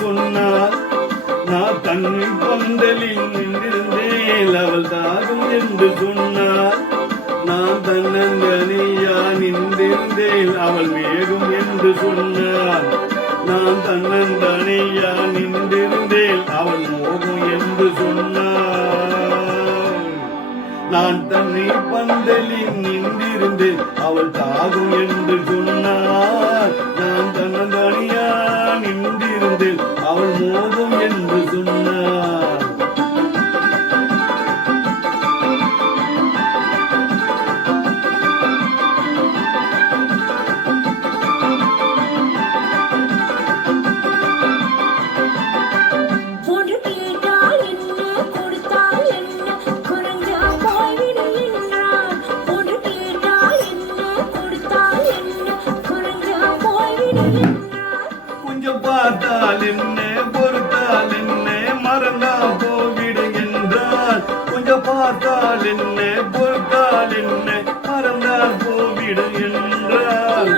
சொன்னார். நான் தண்ணி பந்தலில் நின்றிருந்தேன் அவள் தாகம் என்று சொன்னார். நான் தன்னந்தனியா நின்றிருந்தேன் அவள் மேகம் என்று சொன்னார். நான் தன்னந்தனியா நின்றிருந்தேன் அவள் மோகம் என்று சொன்னார். நான் தன்னை பந்தலில் நின்றிருந்தேன் அவள் தாகம் என்று சொன்னார். நான் தன்னந்தனியா நின்றிருந்தேன் அவள் மோகம் என்று சொன்னார். கொஞ்சம் பார்த்தால் என்ன பொறுத்தால் என்ன மறந்தா போவிடுகின்றார். கொஞ்சம் பார்த்தால் என்ன பொறுத்தால் என்ன மறந்தால் போவிடுகின்றார்.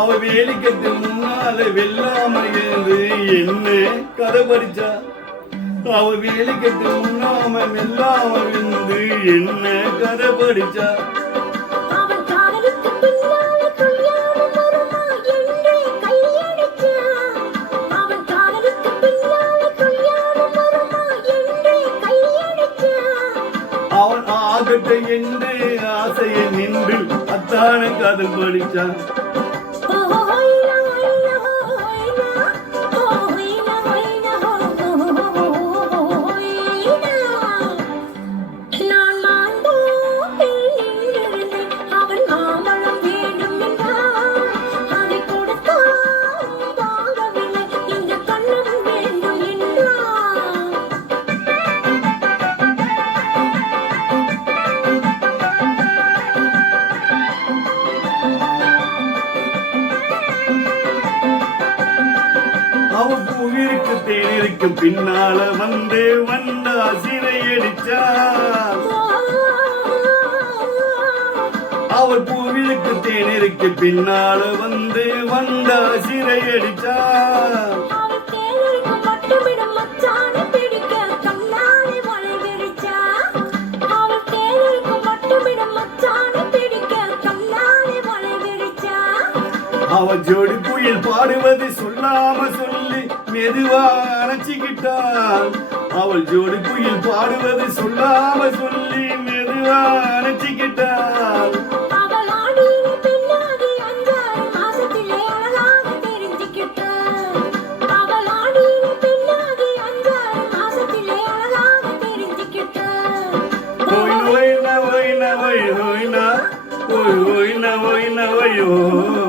அவ வேலிக்கட்டு முன்னால வெல்லாம இருந்து என்ன கதை படிச்சா. அவ வேலிக்கட்டு முன்னாம வெல்லாம இருந்து என்ன கதை படிச்சா. அவன் ஆகட்ட என்று ஆசையை நின்று அத்தான காதல் படிச்சான். அவ பூவிற்கு தேனிருக்கு பின்னால வந்து வந்த சிறை அடிச்சா. அவள் பூவிற்கு தேனிருக்கு பின்னால வந்து வந்த சிறை அடிச்சா. அவ ஜோடி குயில் பாடுவது சொல்லாம சொல்லி மெதுவா அணைச்சிக்கிட்டாள். அவள் ஜோடி குயில் பாடுவது சொல்லாம சொல்லி மெதுவா அணைச்சிக்கிட்டாள். ஓய் ஓய் ஓய் ஓய் ஓய் ஓய் ஓய் ஓய்